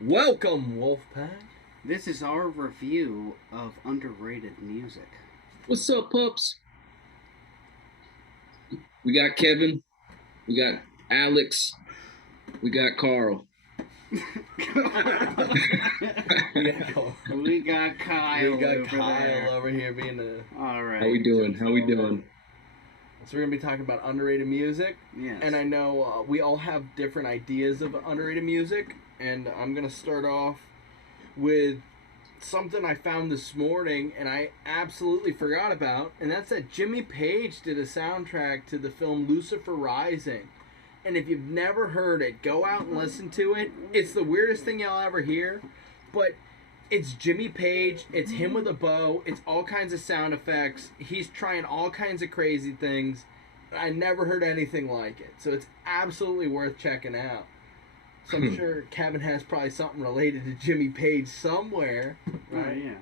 Welcome, Wolfpack. This is our review of underrated music. What's up, pups? We got Kevin, we got Alex, we got Carl. We got Kyle. We got over Kyle there. over here being a. All right. How we doing? How we doing? So we're gonna be talking about underrated music, Yes. and I know we all have different ideas of underrated music, and I'm gonna start off with something I found this morning, and I absolutely forgot about, and that's that Jimmy Page did a soundtrack to the film Lucifer Rising. And if you've never heard it, go out and listen to it. It's the weirdest thing you'll ever hear, but it's Jimmy Page, it's him with a bow, it's all kinds of sound effects. He's trying all kinds of crazy things. I never heard anything like it, so it's absolutely worth checking out. So I'm sure Kevin has probably something related to Jimmy Page somewhere, right? Yeah.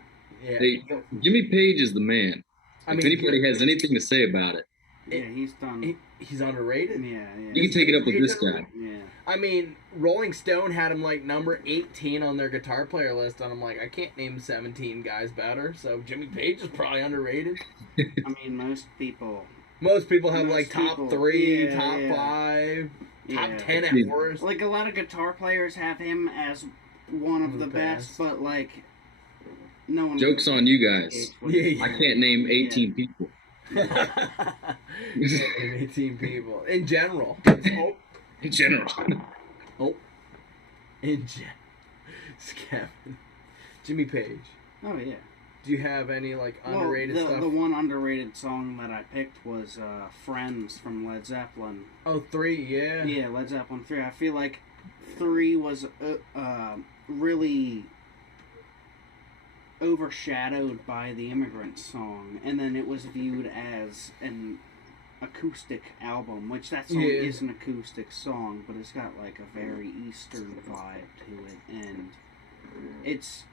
Yeah. Hey, Jimmy Page is the man. I If mean, anybody has anything to say about it, Yeah, he's done. he's underrated. Yeah. you can take it up with this guy. Yeah. I mean, Rolling Stone had him like number 18 on their guitar player list, and I'm like, I can't name 17 guys better, so Jimmy Page is probably underrated. I mean, most people. Most people have Most like people, top 3, yeah, top yeah. 5, top Yeah. 10 at worst. Like a lot of guitar players have him as one of the best, but like no one. Joke's on you guys. Yeah. I can't name 18 people. 18 people. In general. Oh, In general. in general. Kevin. Jimmy Page. Oh yeah. Do you have any like underrated stuff? The one underrated song that I picked was "Friends" from Led Zeppelin. Oh, 3, yeah. Yeah, Led Zeppelin 3. I feel like 3 was really overshadowed by the Immigrant Song, and then it was viewed as an acoustic album, which that song Yeah. is an acoustic song, but it's got like a very Eastern vibe to it, and it's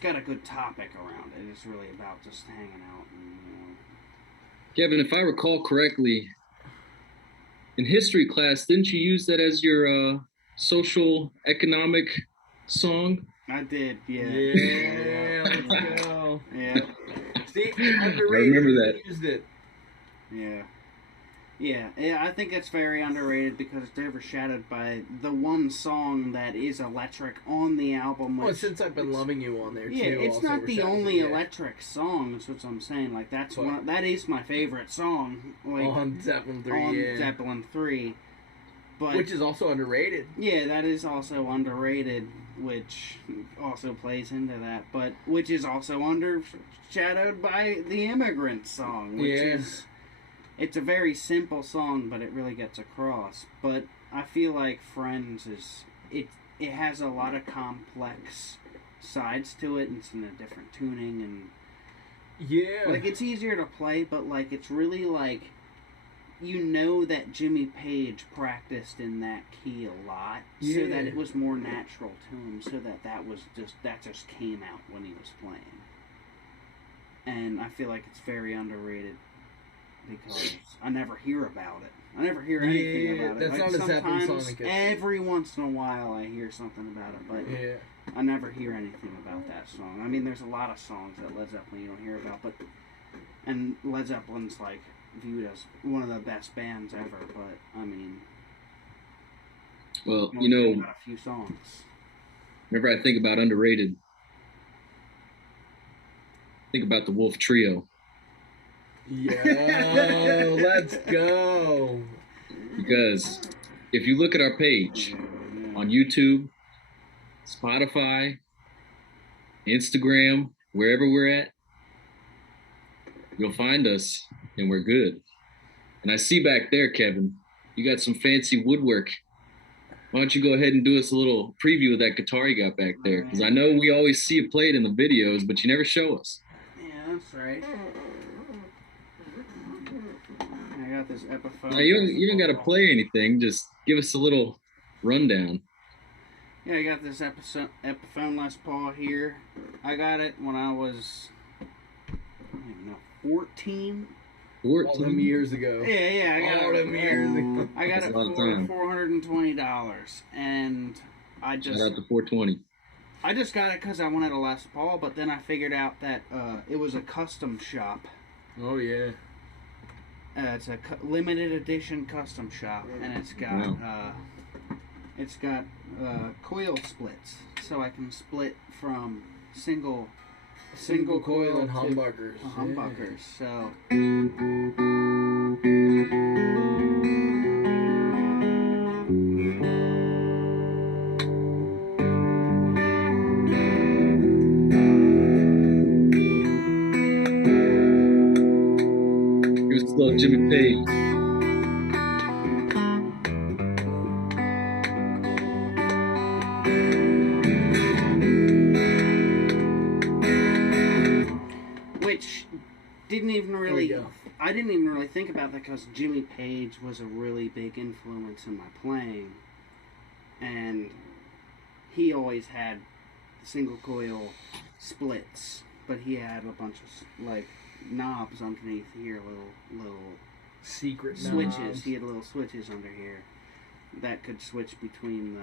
got a good topic around it. It's really about just hanging out and, Kevin, if I recall correctly, in history class, didn't you use that as your social economic song? I did, yeah. Yeah, let's go. Yeah, See, I underrated. remember that. He used it. yeah. Yeah, I think it's very underrated because it's overshadowed by the one song that is electric on the album. Well, Which, since I've been loving you on there too. yeah, it's also not the overshadows only it, yeah. electric song. That's what I'm saying. Like that But- is my favorite song. Like on Zeppelin 3, on yeah. Zeppelin 3. But Which is also underrated. yeah, that is also underrated, which also plays into that. But which is also undershadowed by the Immigrant Song, which Yeah. is. It's a very simple song, but it really gets across. But I feel like Friends it has a lot of complex sides to it, and it's in a different tuning, and Yeah. like it's easier to play, but like it's really like you know that Jimmy Page practiced in that key a lot, so Yeah. that it was more natural to him, so that just came out when he was playing. And I feel like it's very underrated because I never hear about it. I never hear anything Yeah, about it. that's Like, not a Zeppelin song sometimes, that gets- every once in a while, I hear something about it, but Yeah. I never hear anything about that song. I mean, there's a lot of songs that Led Zeppelin you don't hear about, but and Led Zeppelin's like viewed as one of the best bands ever. But I mean, Well, only hear you know, about a few songs. whenever I think about underrated, think about the Wolf Trio. Yo, let's go. Because if you look at our page Yeah. on YouTube, Spotify, Instagram, wherever we're at, you'll find us and we're good. And I see back there, Kevin, you got some fancy woodwork. Why don't you go ahead and do us a little preview of that guitar you got back there? Because I know we always see it played in the videos, but you never show us. Yeah, that's right. I got this Epiphone. Now, you don't got to play anything. Just give us a little rundown. Yeah, I got this Epiphone Les Paul here. I got it when I was, I don't even know, 14. All them years ago. Yeah, I got All it. them years ago. I got That's it a lot of for time. $420, and I Shout just out to 420. I just got it because I wanted a Les Paul, but then I figured out that it was a custom shop. Oh yeah. It's a limited edition custom shop, and it's got coil splits, so I can split from single coil and to humbuckers. humbuckers. So. Here's a little Jimmy Page. Which didn't even really. I didn't even really think about that because Jimmy Page was a really big influence in my playing, and he always had single coil splits, but he had a bunch of like knobs underneath here, little Secret switches. knobs. He had little switches under here that could switch between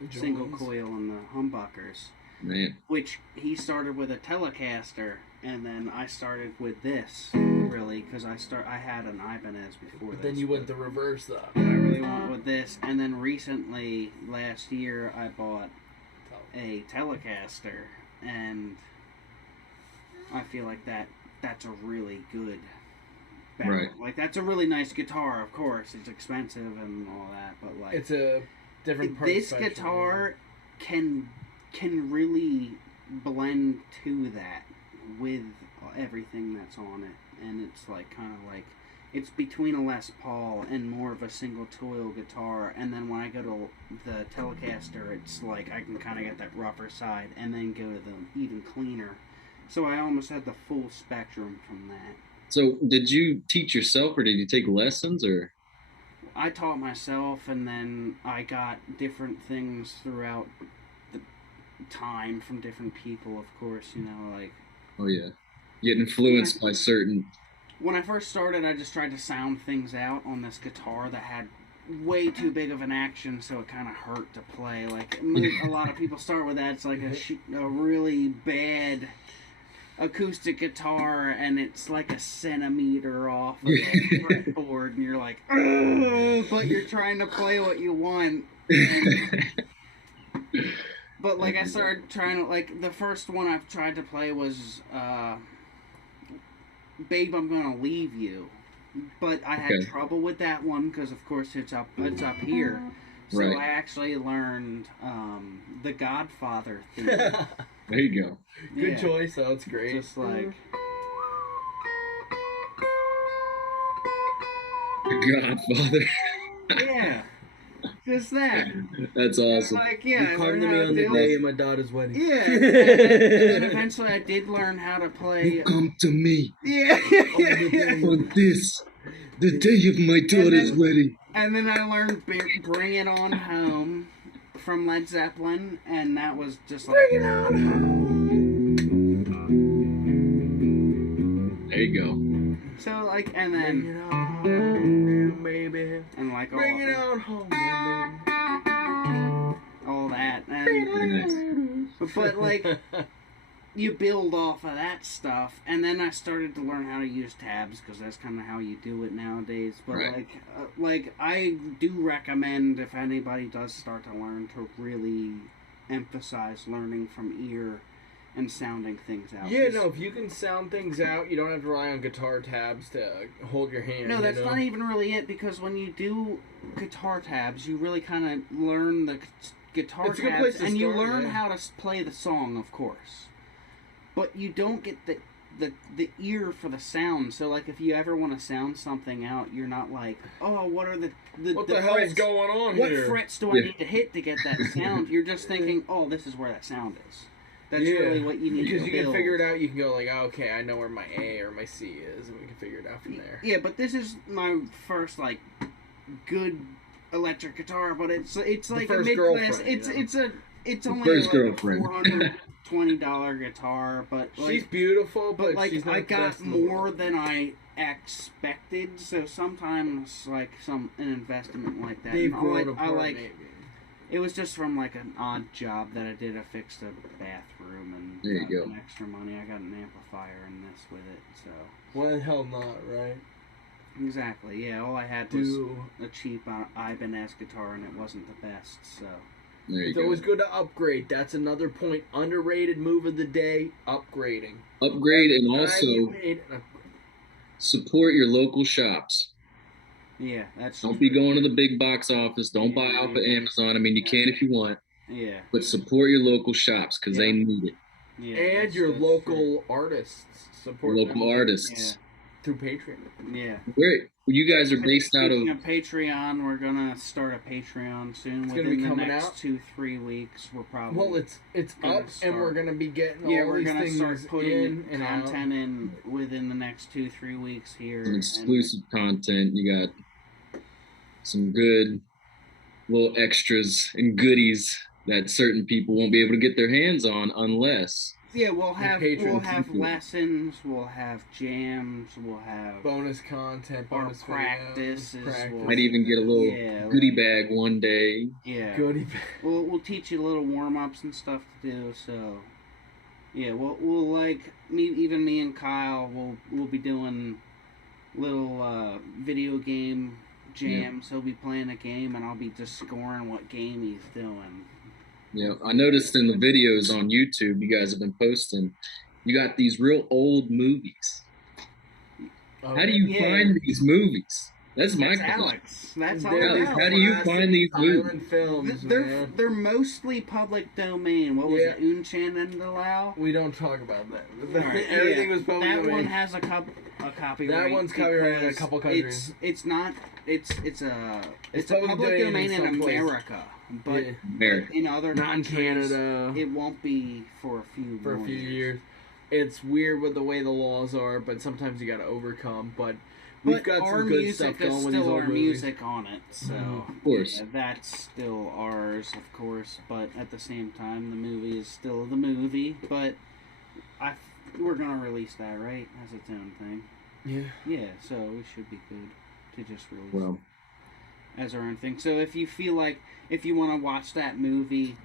the single joints. coil and the humbuckers. Man. Which he started with a Telecaster, and then I started with this really because I had an Ibanez before. But then you went the reverse though. I really went with this, and then recently last year I bought a Telecaster, and I feel like that's a really good barrel. Right. Like that's a really nice guitar. Of course, it's expensive and all that, but like It's a different this guitar can really blend to that with everything that's on it, and it's like kind of like it's between a Les Paul and more of a single coil guitar, and then when I go to the Telecaster, it's like I can kind of get that rougher side and then go to the even cleaner, so I almost had the full spectrum from that. So did you teach yourself or did you take lessons or? I taught myself, and then I got different things throughout the time from different people, of course, you know, like... Oh, yeah. You get influenced by certain... When I first started, I just tried to sound things out on this guitar that had way too big of an action, so it kind of hurt to play. Like, a lot of people start with that. It's like a really bad acoustic guitar, and it's like a centimeter off of the fretboard, and you're like, ugh, but you're trying to play what you want. But like I started trying to, like, the first one I've tried to play was Babe, I'm Gonna Leave You. But I had trouble with that one because, of course, it's up here. So Right. I actually learned the Godfather theme. There you go. Good choice. Oh, it's great. Just like... The Godfather. Yeah. Just that. That's awesome. Like, You come to me on the day of my daughter's wedding. Yeah. And then eventually I did learn how to play... You come to me Yeah. on this, the day of my daughter's wedding. And then I learned Bring It On Home from Led Zeppelin, and that was just like... Bring It On Home. There you go. So, like, and then... Bring it on home, baby. And like Bring it on home, baby. all that. Very nice. But, like... You build off of that stuff, and then I started to learn how to use tabs because that's kind of how you do it nowadays. But Right. like I do recommend if anybody does start to learn to really emphasize learning from ear and sounding things out. Yeah, no, if you can sound things out, you don't have to rely on guitar tabs to hold your hand. No, that's you know? not even really it, because when you do guitar tabs, you really kind of learn the guitar It's a good place tabs, to and you start, learn yeah. how to play the song, of course. But you don't get the ear for the sound. So, like, if you ever want to sound something out, you're not like, oh, what are the What the hell's frets? going on What here? frets do I need to hit to get that sound? You're just thinking, oh, this is where that sound is. That's Yeah, really what you need because to you build. can figure it out. You can go like, oh, okay, I know where my A or my C is, and we can figure it out from there. Yeah, but this is my first, like, good electric guitar, but it's like a first mid-class. girlfriend, It's only first like girlfriend. a $420 guitar, but like, She's beautiful, but like she's not I the got best in the more world. than I expected. So sometimes like an investment like that, They've and grown I apart, like maybe. It was just from like an odd job that I did. I fixed a bathroom and There you got go. some extra money. I got an amplifier and this with it. So Why the hell not, right? exactly, yeah. All I had was a cheap Ibanez guitar, and it wasn't the best. So There you It's go. always good to upgrade. That's another point. Underrated move of the day, upgrading. Upgrade and Time also you paid an support your local shops. yeah, that's Don't be going to the big box office. Don't buy off of Yeah. Amazon. I mean, you can if you want, yeah, but support your local shops because they need it. yeah. and that's- your that's local artists. Support Local them artists. through Patreon. true. Yeah. Where you guys are based out of? Speaking of Patreon, we're gonna start a Patreon soon. It's gonna Within be the coming next out? 2-3 weeks, we're probably Well, it's Gonna up, and we're start. gonna be getting yeah, all we're these gonna things start putting in and out. content in within the next 2-3 weeks here. Some and- exclusive content. You got some good little extras and goodies that certain people won't be able to get their hands on unless Yeah, we'll have Patreon. lessons, we'll have jams, we'll have Bonus content, Our bonus practices videos, will- might even get a little Yeah, goodie bag one day. yeah. goodie. We'll teach you little warm ups and stuff to do. So yeah, we'll like me and Kyle we'll be doing little video game jams. He'll be playing a game, and I'll be just scoring what game he's doing. Yeah, I noticed in the videos on YouTube you guys have been posting, you got these real old movies. How do you Yeah. find these movies? That's my That's question. Alex. That's all They're Alex, these Alex. how do you classic find these silent movies? films, They're man. they're mostly public domain. What was Yeah. it? Unchan and Allow? We don't talk about that. Alright, Everything yeah. was public That domain. one has a copyright. That one's copyrighted in a because couple countries. It's not. It's a public public domain domain in in some places. America, but Yeah. America. in other Not in countries, Canada. it won't be for a few For a more few years. It's weird with the way the laws are, but sometimes you gotta overcome. But we've But got our some good music stuff is going with these still old our movies. music on it, so Of course. yeah, that's still ours, of course. But at the same time, the movie is still the movie. But we're gonna release that, right, as its own thing. Yeah. Yeah, so we should be good to just release Well, it as our own thing. So if you feel like if you want to watch that movie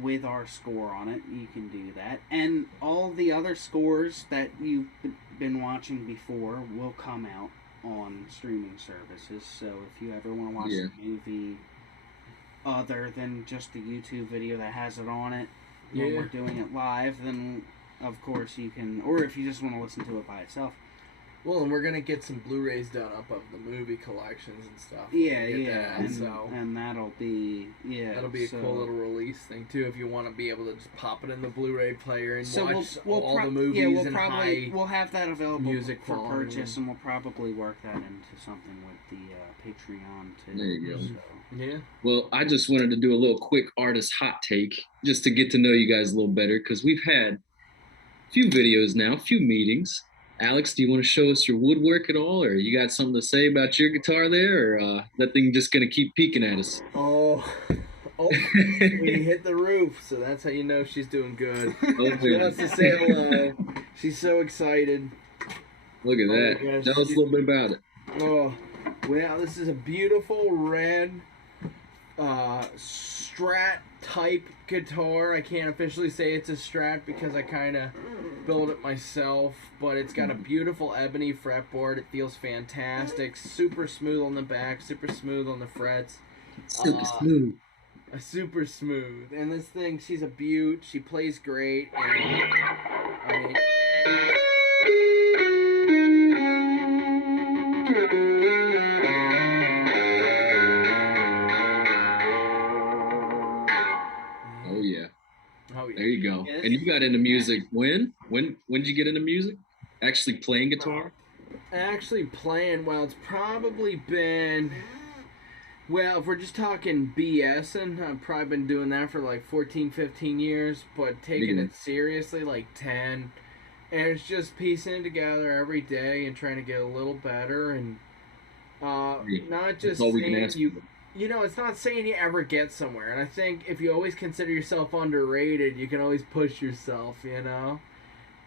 with our score on it, you can do that. And all the other scores that you've been watching before will come out on streaming services. So if you ever want to watch Yeah. the movie other than just the YouTube video that has it on it when Yeah. we're doing it live, then of course you can, or if you just want to listen to it by itself. Well, and we're gonna get some Blu-rays done up of the movie collections and stuff. Yeah, Get yeah, that out, and, so and that'll be that'll be a so- cool little release thing too. If you want to be able to just pop it in the Blu-ray player and So watch we'll all pro- the movies yeah, we'll in probably high. we'll have that available music for volume. purchase, and we'll probably work that into something with the Patreon too. There you go. So. Yeah. well, I just wanted to do a little quick artist hot take just to get to know you guys a little better because we've had a few videos now, a few meetings. Alex, do you want to show us your woodwork at all, or you got something to say about your guitar there, or that thing just gonna keep peeking at us? Oh, we hit the roof, so that's how you know she's doing good. Oh, She man. wants to say hello. She's so excited. Look at Oh, that. yes. Tell us a little bit about it. Oh, well, this is a beautiful red Strat type guitar. I can't officially say it's a Strat because I kind of built it myself, but it's got a beautiful ebony fretboard. It feels fantastic. Super smooth on the back, super smooth on the frets. Silky smooth. Super smooth. And this thing, she's a beaut. She plays great. And, I mean, Oh yeah. oh, There yeah. you go. Yes. And you got into music when? When'd you get into music? Actually playing guitar? Actually playing, well, it's probably been, well, if we're just talking BSing, I've probably been doing that for like 14, 15 years, but taking Yeah. it seriously, like 10. And it's just piecing it together every day and trying to get a little better and Yeah. not just That's all we can saying ask you, for. you know, it's not saying you ever get somewhere. And I think if you always consider yourself underrated, you can always push yourself, you know?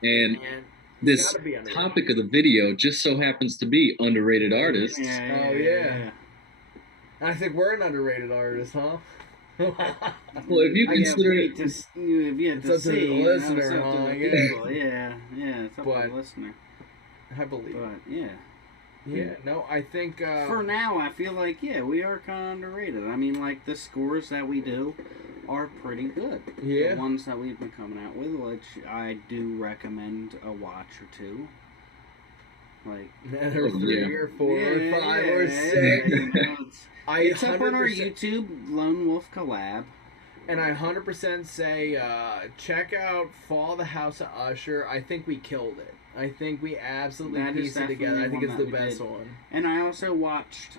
And And this gotta be underrated. topic of the video just so happens to be underrated artists. Yeah, Oh, yeah. And I think we're an underrated artist, huh? Well, if you I can't consider wait to if you have It's to up to the see, you know, listener, it's up to huh, the I guess. people. Yeah, it's up to But- the listener. I believe. But yeah, Yeah, no, I think for now, I feel like we are kind of underrated. I mean, like the scores that we do are pretty good. Yeah. The ones that we've been coming out with, which I do recommend a watch or two. Like or Oh, 3 yeah. or 4 or 5 or 6. you know, it's up on our 100%. YouTube, Lone Wolf Collab. And I 100% say check out Fall the House of Usher. I think we killed it. I think we absolutely That is pieced it together. I think definitely it's one the that we best did. one. And I also watched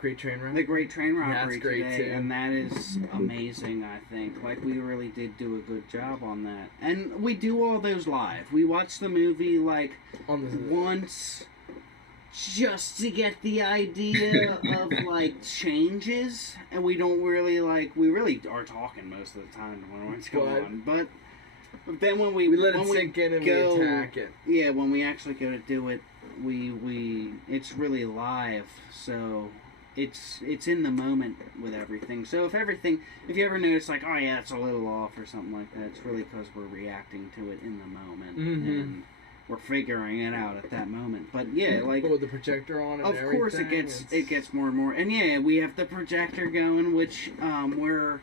Great Train Wreck. The Great Train Robbery That's great, today, too. and that is amazing, I think. Like, we really did do a good job on that. And we do all those live. We watch the movie, like, On the once just to get the idea of, like, changes. And we don't really, like, we really are talking most of the time when it's going on. But then when we let it when sink in and go- we attack it. yeah, when we actually go to do it, we it's really live, so it's in the moment with everything. So if you ever notice like, oh yeah, it's a little off or something like that, it's really because we're reacting to it in the moment and we're figuring it out at that moment. But yeah, like But with the projector on and of course everything, it gets more and more. And yeah, we have the projector going, which we're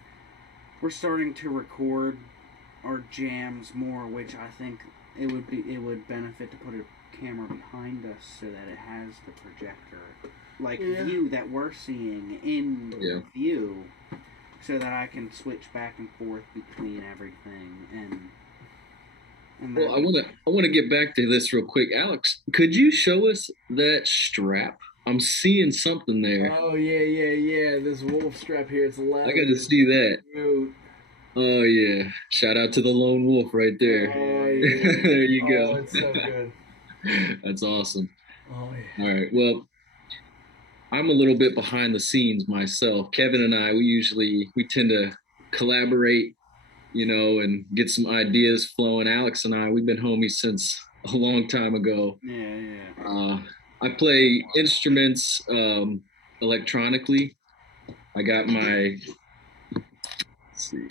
starting to record our jams more, which I think it would benefit to put a camera behind us so that it has the projector view that we're seeing in view, so that I can switch back and forth between everything and Well, I want to get back to this real quick, Alex. Could you show us that strap? I'm seeing something there. Oh yeah. This wolf strap here, it's leather. I got to see that. Cute. Oh yeah! Shout out to the lone wolf right there. Oh, yeah. There you go. Oh, it's so good. That's awesome. Oh yeah. All right. Well, I'm a little bit behind the scenes myself. Kevin and I, we tend to collaborate, and get some ideas flowing. Alex and I, we've been homies since a long time ago. yeah. I play instruments electronically. I got my, let's see,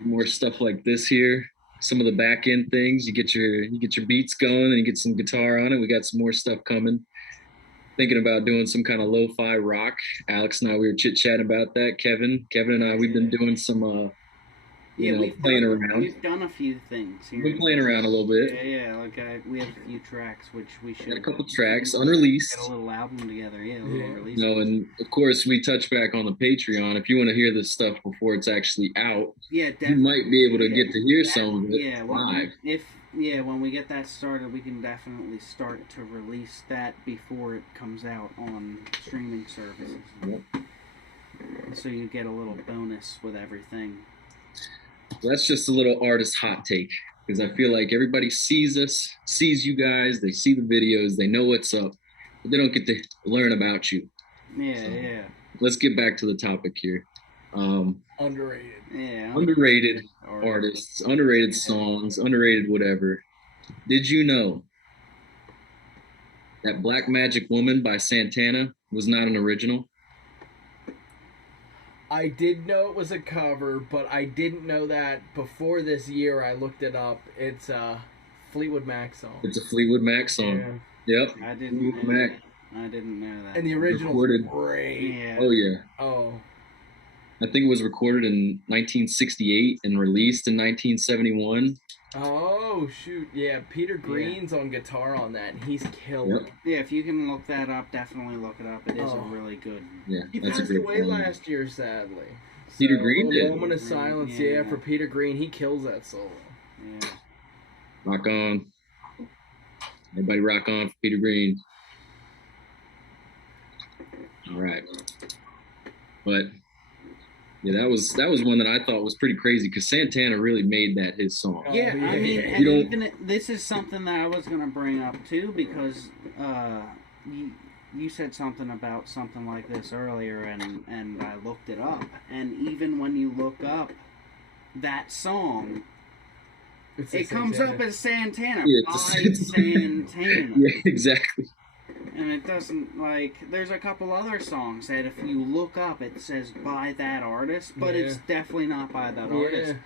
more stuff like this here. Some of the back end things. You get your beats going and you get some guitar on it. We got some more stuff coming. Thinking about doing some kind of lo-fi rock. Alex and I, we were chit-chatting about that. Kevin and I, we've been doing some playing around. We've done a few things here. We've been playing around a little bit. Yeah. Like we have a few tracks which we should. Got a couple tracks unreleased. Get a little album together. Yeah, a little release. And of course we touch back on the Patreon. If you want to hear this stuff before it's actually out, yeah, you definitely. might be able to get to hear some of it live. When we get that started, we can definitely start to release that before it comes out on streaming services. Yep. So you get a little bonus with everything. That's just a little artist hot take, because I feel like everybody sees us, sees you guys, they see the videos, they know what's up, but they don't get to learn about you. Yeah. Let's get back to the topic here. Underrated. Yeah. Underrated artists, underrated songs, underrated whatever. Did you know that Black Magic Woman by Santana was not an original? I did know it was a cover, but I didn't know that before this year. I looked it up. It's a Fleetwood Mac song. It's a Fleetwood Mac song. Yeah. Yep. I didn't Fleetwood know Mac. that. I didn't know that. And the original's Recorded. great. Yeah. Oh yeah. Oh. I think it was recorded in 1968 and released in 1971. Oh shoot! Yeah, Peter Green's on guitar on that, and he's killing. Yep. Yeah, if you can look that up, definitely look it up. It is a really good. Yeah, He that's a passed great away song. last year, sadly. Peter So, Green a did? moment of silence, yeah, for Peter Green. He kills that solo. Yeah. Rock on. Everybody rock on for Peter Green. All right. But yeah, that was one that I thought was pretty crazy, because Santana really made that his song. Oh, Yeah, I mean, yeah. and even this is something that I was gonna bring up too, because you said something about something like this earlier, and I looked it up, and even when you look up that song, It's it comes up as Santana Yeah, by it's Santana. Yeah, exactly. And it doesn't, like, there's a couple other songs that if you look up, it says by that artist, but it's definitely not by that artist.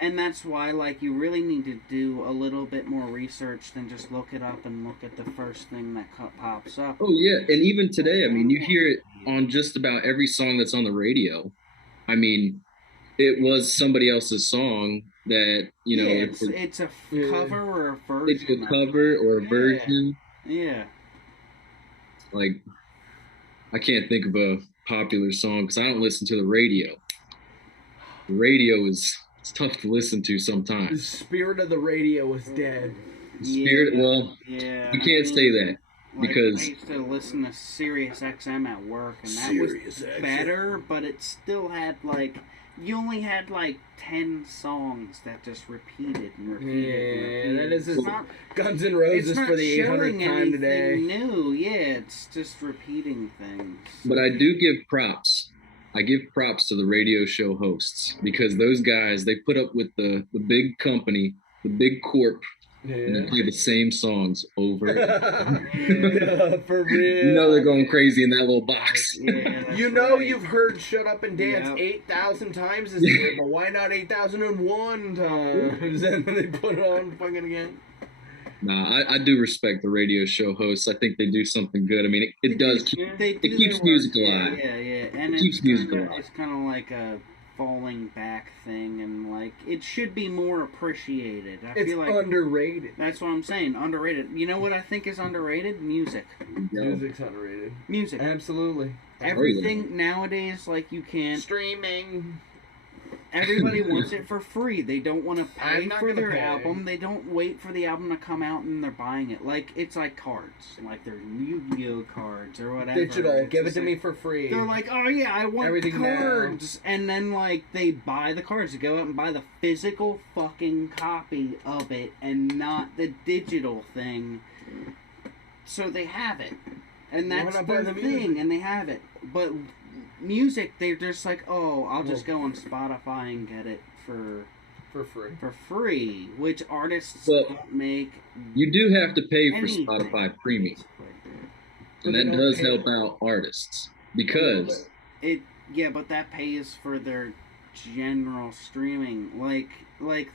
And that's why, like, you really need to do a little bit more research than just look it up and look at the first thing that pops up. Oh, yeah. And even today, I mean, you hear it on just about every song that's on the radio. I mean, it was somebody else's song that, you know. It's a cover or a version. It's a cover or a version. Yeah. Like, I can't think of a popular song because I don't listen to the radio. The radio it's tough to listen to sometimes. The spirit of the radio is dead. Spirit, well, you can't say that because I used to listen to Sirius XM at work, and that was better, but it still had like you only had like 10 songs that just repeated and repeated. and repeated. That is just Guns N' Roses for the 800th time today. New, it's just repeating things. But I do give props. I give props to the radio show hosts because those guys, they put up with the big company, the big corp, and they play the same songs over. For real. You know they're going crazy in that little box. You know you've heard "Shut Up and Dance" 8,000 times this year, but why not 8,001 times? And then they put it on fucking again. Nah, I do respect the radio show hosts. I think they do something good. I mean, it keeps music alive. And it keeps music alive. It's kind of like a falling back thing, and like it should be more appreciated. I feel like underrated. That's what I'm saying, underrated. You know what I think is underrated? Music. Music's underrated. Music. Absolutely. Everything nowadays, like you can't streaming. Everybody wants it for free. They don't want to pay for their album. They don't wait for the album to come out and they're buying it. Like, it's like cards. Like, they're Yu-Gi-Oh cards or whatever. Digital. Give it to me for free. They're like, oh yeah, I want everything cards. Now. And then, like, they buy the cards. They go out and buy the physical fucking copy of it and not the digital thing. So they have it. And that's their thing. And they have it. But music, they're just like, oh, I'll just go on Spotify and get it for free, which artists don't make. You do have to pay for Spotify Premium, and that does help out artists because but that pays for their general streaming, like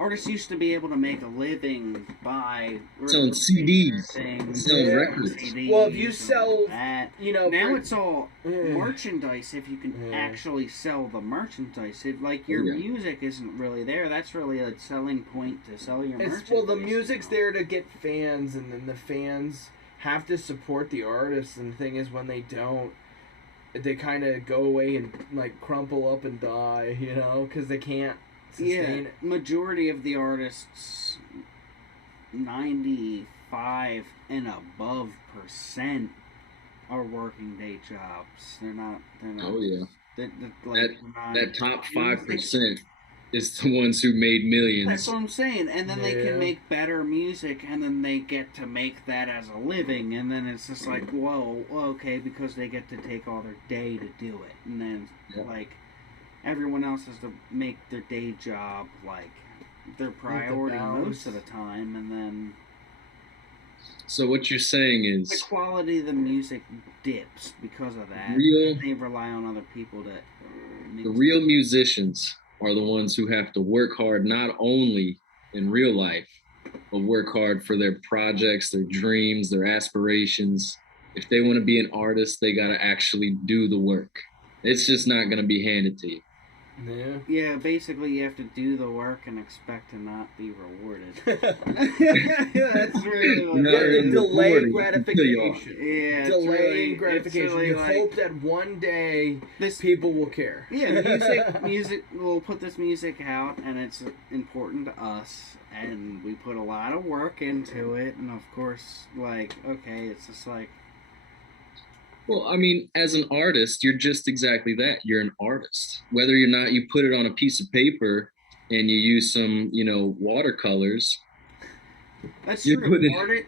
artists used to be able to make a living by selling CDs, selling records. Well, if you sell, now it's all merchandise. If you can actually sell the merchandise, your music isn't really there. That's really a selling point to sell your merchandise. Well, the music's there to get fans, and then the fans have to support the artists. And the thing is, when they don't, they kind of go away and like crumple up and die. You know, because they can't. Majority of the artists, 95 and above % are working day jobs. They're not. Oh yeah. That top 5% is the ones who made millions. That's what I'm saying. And then they can make better music, and then they get to make that as a living, and then it's just like, whoa, okay, because they get to take all their day to do it, and then everyone else has to make their day job like their priority most of the time, and then. So what you're saying is the quality of the music dips because of that. They rely on other people to. The real musicians are the ones who have to work hard, not only in real life, but work hard for their projects, their dreams, their aspirations. If they want to be an artist, they got to actually do the work. It's just not going to be handed to you. Yeah, basically you have to do the work and expect to not be rewarded. That's really delayed gratification. Delayed gratification. You hope that one day people will care. Yeah, music. We'll put this music out, and it's important to us, and we put a lot of work into it, and of course, it's just like. Well, I mean, as an artist, you're just exactly that. You're an artist. Whether or not you put it on a piece of paper and you use some, watercolors. That's true.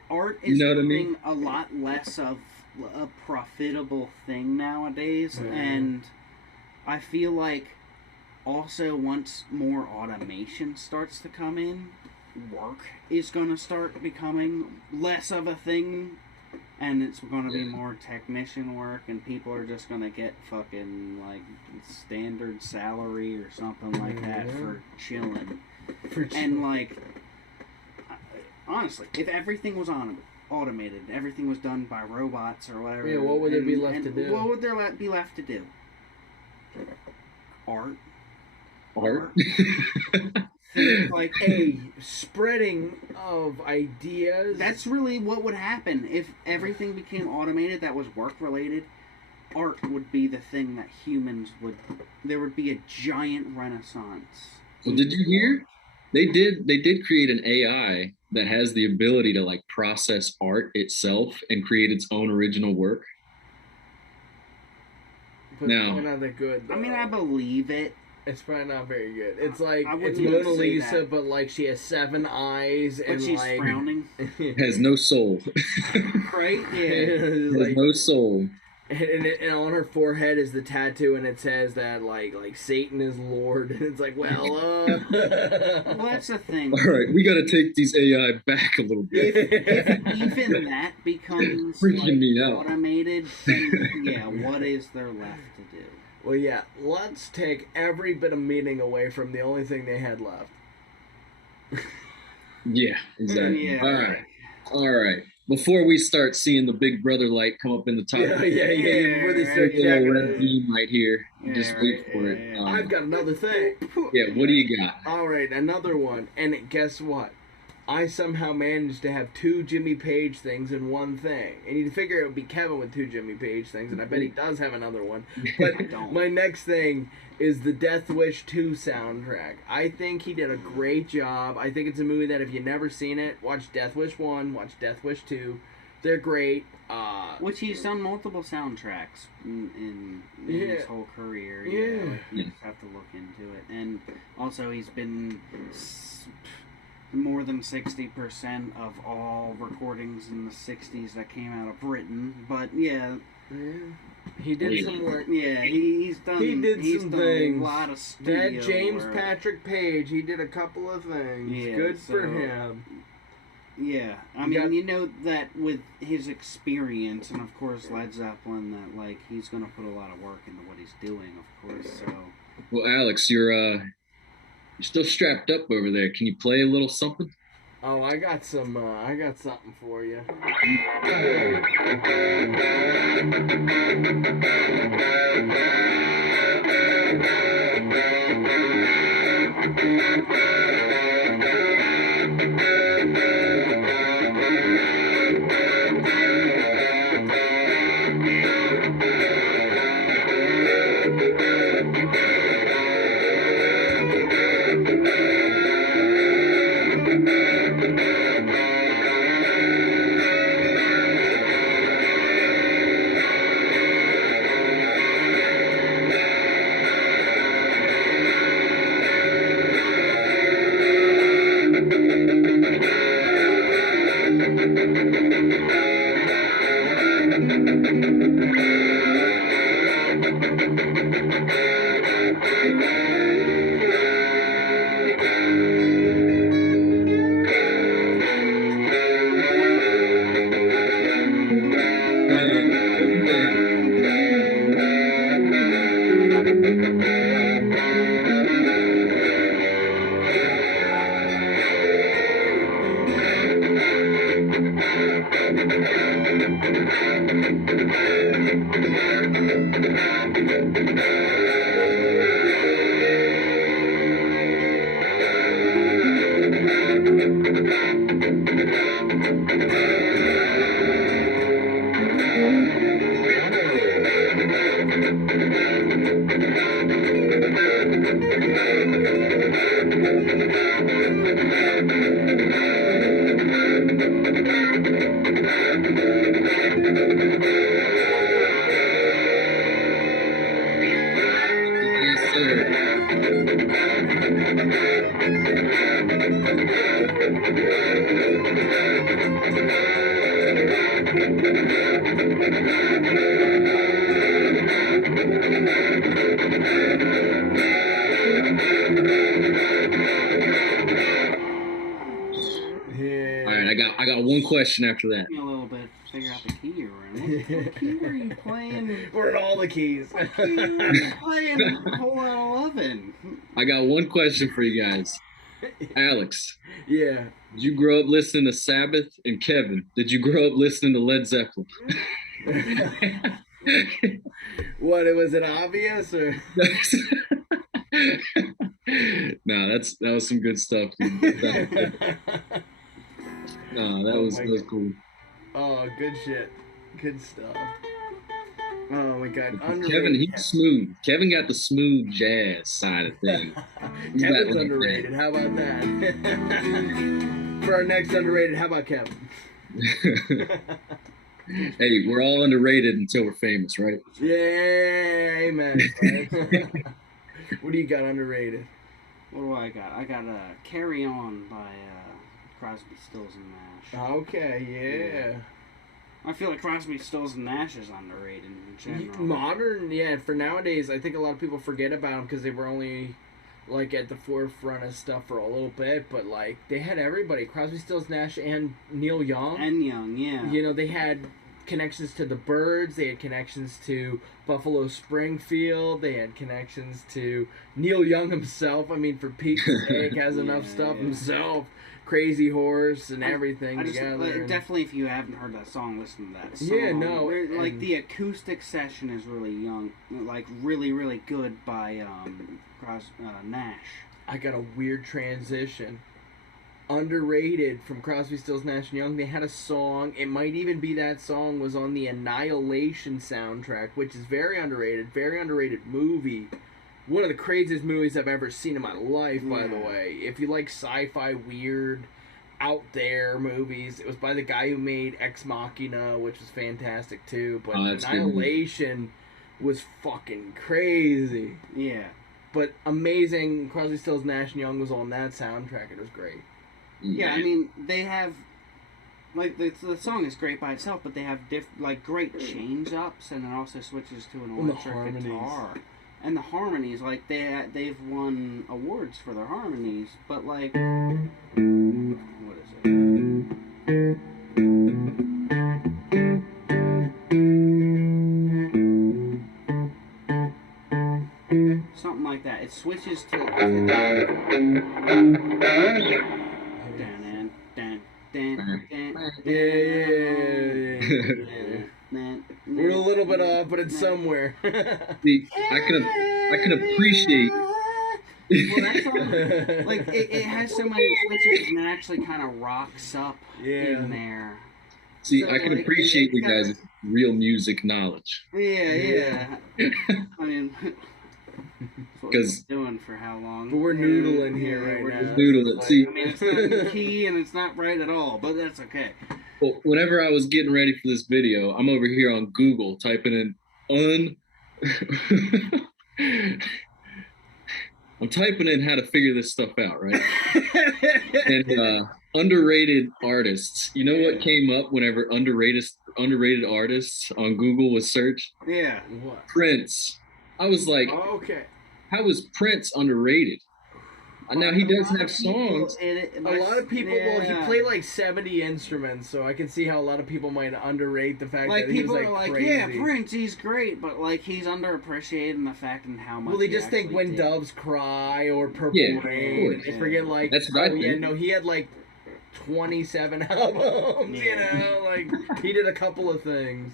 Art is becoming a lot less of a profitable thing nowadays. And I feel like also once more automation starts to come in, work is going to start becoming less of a thing, and it's going to be more technician work, and people are just going to get fucking like standard salary or something like that for chilling. And like, honestly, if everything was automated, everything was done by robots or whatever. Yeah, what would there be left to do? What would there be left to do? Art. Like a spreading of ideas. That's really what would happen if everything became automated that was work related. Art would be the thing that humans would. There would be a giant renaissance. Well, did you hear? They did create an AI that has the ability to like process art itself and create its own original work. But now, they're not that good. Though. I mean, I believe it. It's probably not very good. It's like it's even Mona say Lisa, that. but like she has 7 eyes But and she's like frowning. has no soul. Right? Yeah. It's Has like, no soul. and on her forehead is the tattoo, and it says that like Satan is Lord, and it's like, well, Well, that's the thing. All right, we got to take these AI back a little bit. If even that becomes Freaking me out. automated, then yeah, what is there left to do? Well, yeah, let's take every bit of meaning away from the only thing they had left. Yeah, exactly. Yeah, All right. Before we start seeing the Big Brother light come up in the top, Yeah. Before they start there's a little jacking red it. beam right here. Yeah, Just wait for it. yeah. I've got another thing. Yeah, what do you got? All right, another one. And guess what? I somehow managed to have 2 Jimmy Page things in one thing. And you'd figure it would be Kevin with 2 Jimmy Page things, and I bet he does have another one. But I don't. my next thing is the Death Wish 2 soundtrack. I think he did a great job. I think it's a movie that if you've never seen it, watch Death Wish 1, watch Death Wish 2. They're great. Which he's done multiple soundtracks in his whole career. Yeah. Like, you just have to look into it. And also, he's been more than 60% of all recordings in the 60s that came out of Britain. But yeah. He did some work. Yeah, he's done. He's done some things. A lot of studio That James work. Patrick Page, he did a couple of things. Yeah, Good for so- him. Yeah, I mean, you know that with his experience, and of course Led Zeppelin, that like he's gonna put a lot of work into what he's doing, of course. So. Well, Alex, you're still strapped up over there. Can you play a little something? Oh, I got something for you. Yes, sir. one question after that. A little bit to figure out the key you were in. What key were you playing? We're in all the keys. What key were you playing Hole out 11? I got one question for you guys. Alex, Yeah. did you grow up listening to Sabbath? And Kevin, did you grow up listening to Led Zeppelin? What, was it obvious or? No, that was some good stuff, dude. No, that was cool. Oh, good shit. Good stuff. Oh my god. Kevin, he's smooth. Kevin got the smooth jazz side of things. Kevin's underrated. How about that? For our next underrated, how about Kevin? Hey, we're all underrated until we're famous, right? Yeah, amen. What do you got underrated? What do I got? I got Carry On by Crosby, Stills, and Nash. Okay, yeah. I feel like Crosby, Stills, and Nash is underrated in general. Modern, yeah. For nowadays, I think a lot of people forget about them because they were only like at the forefront of stuff for a little bit. But like they had everybody: Crosby, Stills, Nash, and Neil Young. And Young, yeah. You know, they had connections to the Byrds. They had connections to Buffalo Springfield. They had connections to Neil Young himself. I mean, for Pete's sake, has enough stuff himself. Crazy Horse and everything together. Definitely, if you haven't heard that song, listen to that song. Yeah, no. Like, the acoustic session is really young. Like, really, really good by Nash. I got a weird transition. Underrated from Crosby, Stills, Nash and Young. They had a song. It might even be that song was on the Annihilation soundtrack, which is very underrated. Very underrated movie. One of the craziest movies I've ever seen in my life, by the way. If you like sci-fi, weird, out there movies, it was by the guy who made Ex Machina, which was fantastic too. But Annihilation was fucking crazy. Yeah. But amazing. Crosby, Stills, Nash and Young was on that soundtrack. It was great. Yeah, I mean, they have, like, the song is great by itself, but they have great change-ups, and it also switches to an electric guitar. And the harmonies, like, they've won awards for their harmonies, but, like, what is it? Something like that. It switches to... We're a little bit off, but it's somewhere. See, I can appreciate. Well, that song, like, it has so many switches and it actually kind of rocks up in there. See, so, I can appreciate you guys' real music knowledge. Yeah. I mean, because doing for how long? But we're noodling here right we're now. Just noodling. See, I mean, it's not in the key and it's not right at all, but that's okay. Well, whenever I was getting ready for this video, I'm over here on Google typing in I'm typing in how to figure this stuff out, right? And underrated artists. You know what came up whenever underrated artists on Google was searched? Yeah. What? Prince. I was like, okay. How is Prince underrated? Now he does have songs. A lot of people, well, he played like 70 instruments, so I can see how a lot of people might underrate the fact that he was like are crazy. Yeah, Prince, he's great, but like he's underappreciated in the fact and how much. Well, they just think When Doves Cry or Purple Rain, and they forget like, that's what I think. No, he had like 27 albums. You know, like he did a couple of things.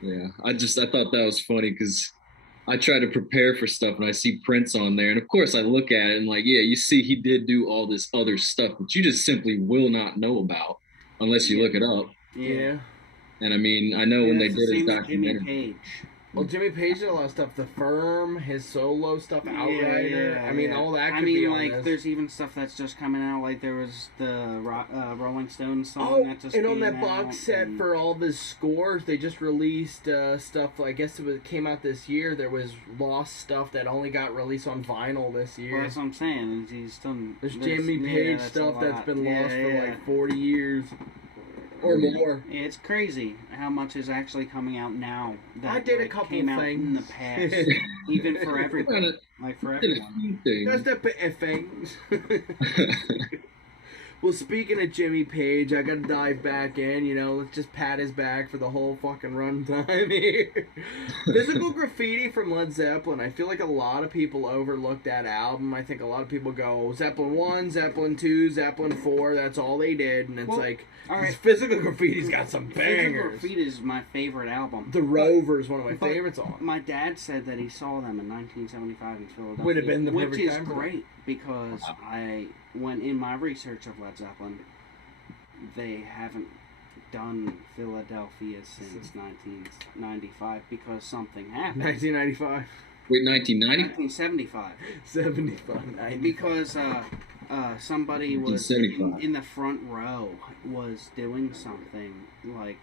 Yeah, I thought that was funny because I try to prepare for stuff and I see Prince on there. And of course I look at it and like, yeah, you see he did do all this other stuff that you just simply will not know about unless you look it up. Yeah. And I mean, I know when they did his documentary. Jimmy Page. Well, Jimmy Page did a lot of stuff. The Firm, his solo stuff, Outrider. I mean, all that could be on like, this. There's even stuff that's just coming out. Like, there was the Rolling Stones song that just came out. And on that box set for all of his scores, they just released stuff. I guess came out this year. There was lost stuff that only got released on vinyl this year. Well, that's what I'm saying. He's done. There's Jimmy Page stuff that's been lost for like 40 years. Or more. Yeah, it's crazy how much is actually coming out now. That, I did a couple came out things in the past, even for everybody, like for everyone. Just a bit of things. Well, speaking of Jimmy Page, I gotta dive back in. Let's just pat his back for the whole fucking runtime here. Physical Graffiti from Led Zeppelin. I feel like a lot of people overlook that album. I think a lot of people go Zeppelin 1, Zeppelin 2, Zeppelin 4. That's all they did, and it's like, all right. Physical Graffiti's got some Physical bangers. Graffiti is my favorite album. The Rover's one of my favorite songs. My dad said that he saw them in 1975 in Philadelphia. Would have been the perfect which is time for great because when in my research of Led Zeppelin, they haven't done Philadelphia since 1995 because something happened. 1995. Wait, 1990? 1975. 75. 90. Because somebody was in the front row was doing something like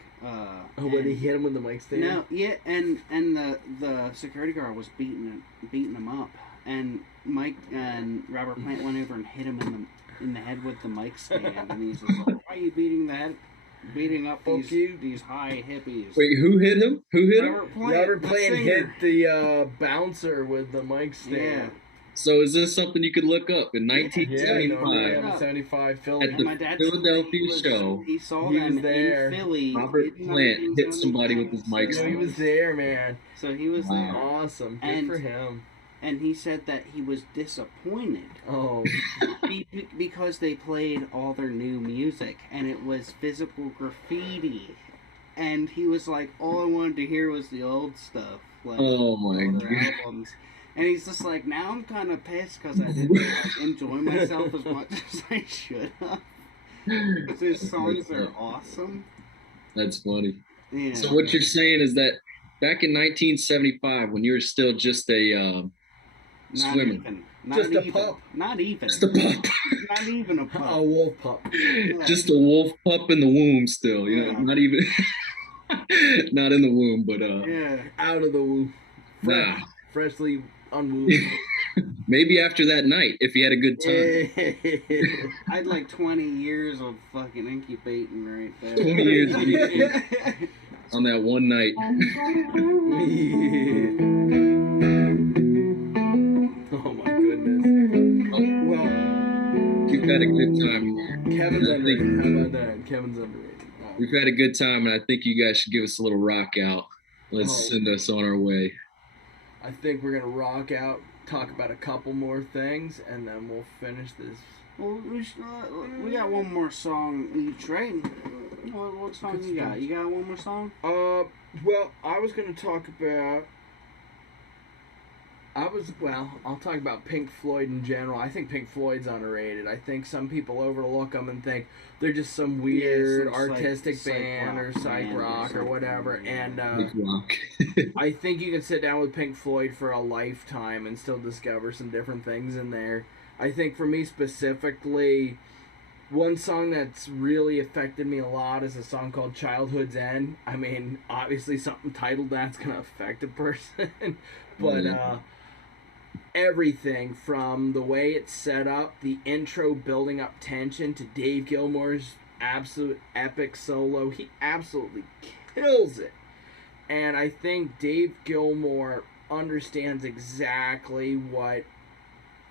when he hit him with the mic stand? No, yeah, and the security guard was beating him up, and Mike and Robert Plant went over and hit him in the head with the mic stand, and he's just like, "Why are you beating up these high hippies?" Wait, who hit him? Robert Plant hit the bouncer with the mic stand. Yeah. So is this something you could look up in 1975? 75 Philly. At the Philadelphia show, he saw he them was there. in Philly. Robert Plant hit somebody with his mic stand. He was there, man. So he was there. Awesome. Good for him. And he said that he was disappointed. Oh. Because they played all their new music, and it was Physical Graffiti. And he was like, all I wanted to hear was the old stuff. Like, oh my god. Albums. And he's just like, now I'm kind of pissed because I didn't enjoy myself as much as I should have. Because his songs are awesome. That's funny. Yeah. So what you're saying is that back in 1975, when you were still just a swimmer. Just a pup. Not even. Just a pup. Not even a pup. A wolf pup. Yeah. Just a wolf pup in the womb still. Yeah. Not even. Not in the womb, but out of the womb. Freshly unwombed. Maybe after that night, if he had a good time. I'd like 20 years of fucking incubating right there. 20 years of incubating on that one night. Oh my goodness. Well, you've had a good time. Kevin's underrated. How about that? Kevin's underrated. We've had a good time, and I think you guys should give us a little rock out. Let's send us on our way. I think we're going to rock out, talk about a couple more things, and then we'll finish this. Well, we got one more song each, right? What song you got? You got one more song? Well, I was going to talk about... I'll talk about Pink Floyd in general. I think Pink Floyd's underrated. I think some people overlook them and think they're just some weird artistic band or psych rock or whatever. And I think you can sit down with Pink Floyd for a lifetime and still discover some different things in there. I think for me specifically, one song that's really affected me a lot is a song called Childhood's End. I mean, obviously something titled that's going to affect a person. But, everything from the way it's set up, the intro building up tension, to Dave Gilmour's absolute epic solo. He absolutely kills it. And I think Dave Gilmour understands exactly what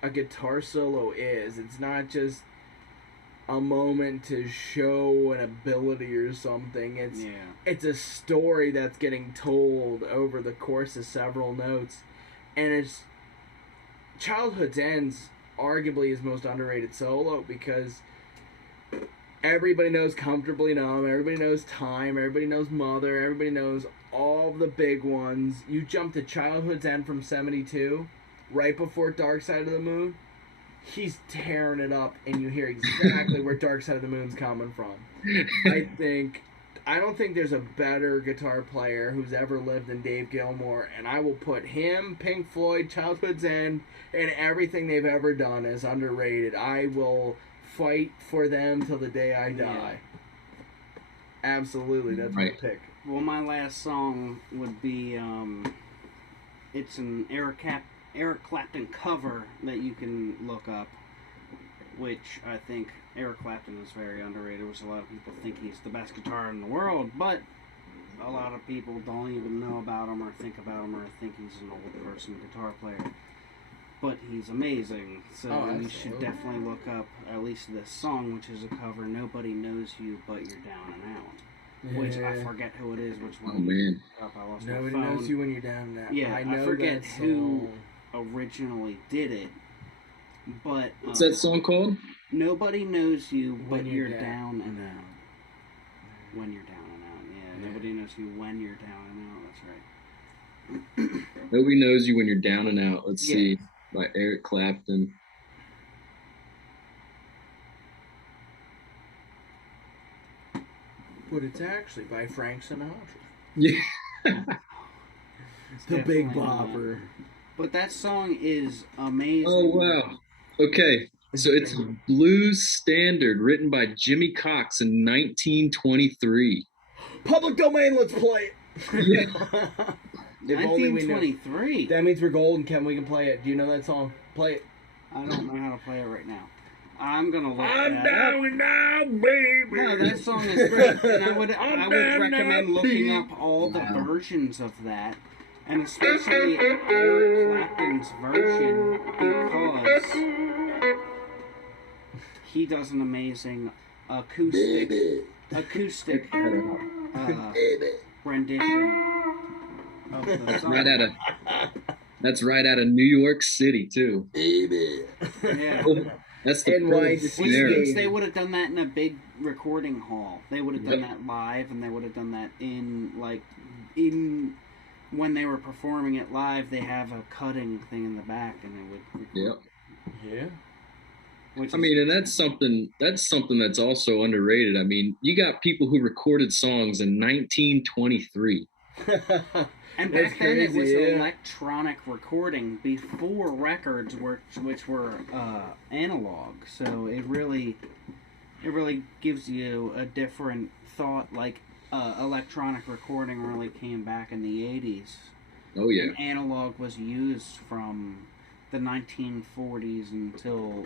a guitar solo is. It's not just a moment to show an ability or something. It's a story that's getting told over the course of several notes. And it's Childhood's End's arguably his most underrated solo because everybody knows Comfortably Numb, everybody knows Time, everybody knows Mother, everybody knows all the big ones. You jump to Childhood's End from 72, right before Dark Side of the Moon, he's tearing it up and you hear exactly where Dark Side of the Moon's coming from. I don't think there's a better guitar player who's ever lived than Dave Gilmour, and I will put him, Pink Floyd, Childhood's End, and everything they've ever done as underrated. I will fight for them till the day I die. Absolutely, that's my pick. Well, my last song would be, it's an Eric Clapton cover that you can look up, which I think Eric Clapton is very underrated, which a lot of people think he's the best guitar in the world, but a lot of people don't even know about him or think about him or think he's an old person guitar player. but he's amazing. So Oh, you should absolutely. definitely look up at least this song, which is a cover, "Nobody Knows You But You're Down and Out," which I forget who it is, which one. Oh man. I lost Nobody my phone. knows you when you're down and out. Yeah, I know forget that who song. originally did it, but What's that song called? "Nobody Knows You When But you're You're Down and out. Out." When you're down and out, yeah. Yeah. Nobody knows you when you're down and out. That's right. Nobody Knows You When You're Down and Out. Let's Yeah. see. By Eric Clapton. But it's actually by Frank Sinatra. Yeah. The Big Definitely not. Bopper. But that song is amazing. Oh wow. Okay. So it's a blues standard written by Jimmy Cox in 1923. Public domain, let's play it. Yeah. If only we knew. 1923. That means we're golden, Ken. We can play it. Do you know that song? Play it. I don't know how to play it right now. I'm gonna look I'm that up. down now, baby. No, that song is great, and I would I'm recommend down looking now, up all the Wow. versions of that, and especially Eric Clapton's version because he does an amazing acoustic rendition of the song. That's right out of New York City too. Yeah. That's the NYC. perfect Which era. means they would have done that in a big recording hall. They would have done Yep. that live, and they would have done that in when they were performing it live. They have a cutting thing in the back, and they would. Yep. Yeah. Which I mean, and that's something that's also underrated. I mean, you got people who recorded songs in 1923. and That's back then it was crazy, yeah. electronic recording before records, which were analog. So it really gives you a different thought. Like electronic recording really came back in the 80s. Oh yeah. And analog was used from the 1940s until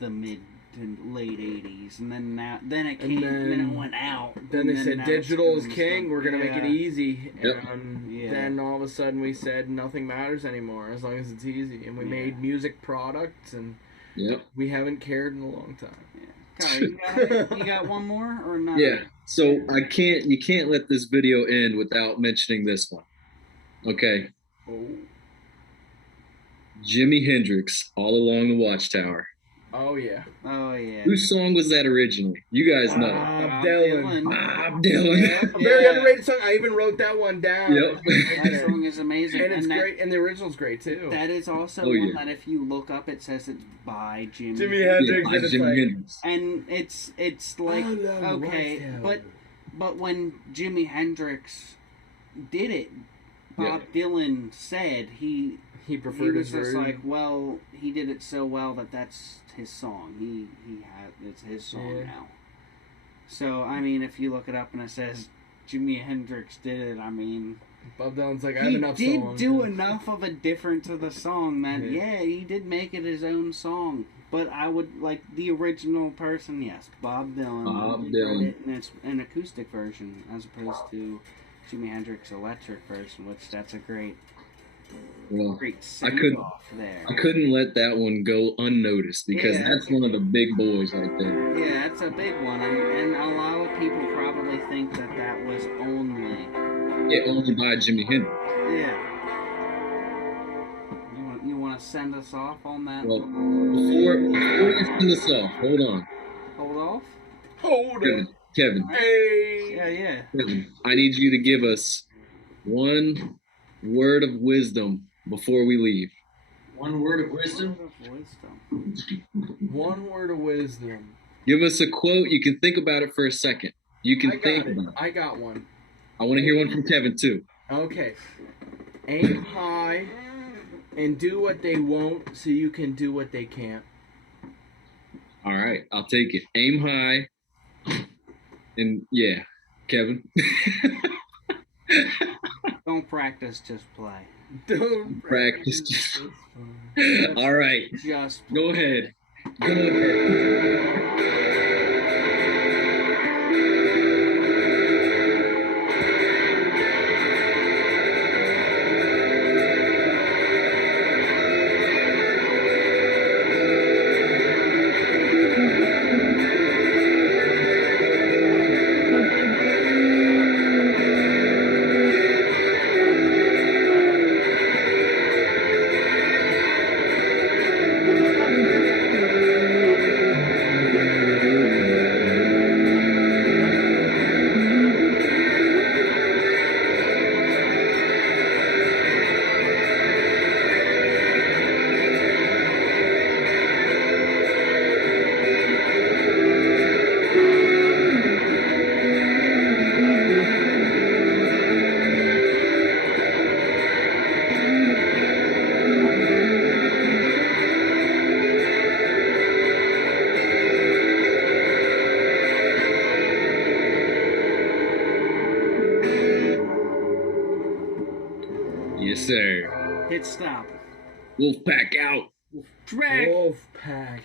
the mid to late 80s, and then it came, and then it went out. Then they and said now digital is it's king. We're gonna make it easy, Yep. and Yeah. then all of a sudden we said nothing matters anymore as long as it's easy. And we Yeah. made music products, and Yep. we haven't cared in a long time. Kyle, you got one more or not? Yeah. So you can't let this video end without mentioning this one. Okay. Oh. Jimi Hendrix, All Along the Watchtower. Oh yeah. Oh yeah. Whose song was that originally? You guys know. Bob Dylan. Bob Dylan. A very underrated song. I even wrote that one down. Yep. That song is amazing, And it's that, great, and the original's great too. That is also Oh, one yeah. that if you look up, it says it's by Jimi. Jimi Yeah, Hendrix. by and it's Jimi like, Hendrix. And it's like All Along the okay, Watchtower. but when Jimi Hendrix did it, Bob Dylan said he preferred was his just version. like, well, he did it so well that's his song. It's his song Yeah. now. So I mean, if you look it up and it says Jimi Hendrix did it, I mean, Bob Dylan's like, I have he enough did songs. do enough of a difference to the song that Yeah. he did make it his own song. But I would like the original person, yes, Bob Dylan. Bob He Dylan. did it, and it's an acoustic version as opposed to Jimi Hendrix electric version, which that's a great Well, send couldn't- off there. I couldn't let that one go unnoticed because Yeah. that's one of the big boys right there. Yeah, that's a big one, and a lot of people probably think that was only. Yeah, only by Jimi Hendrix. Yeah. You want to send us off on that? Well, before we send this off, hold on, Hold off? Hold Kevin. on. Kevin, Hey. Yeah. Kevin, I need you to give us one word of wisdom before we leave. One word of wisdom. Word of wisdom. One word of wisdom. Give us a quote. You can think about it for a second. You can I got think it. about it. I got one. I want to hear one from Kevin too. Okay. Aim high and do what they won't so you can do what they can't. All right, I'll take it. Aim high. And yeah, Kevin. Don't practice, just play. Don't Practice. All right, Just go ahead. Go ahead. sir. Hit stop. Wolfpack out. Drag. Wolfpack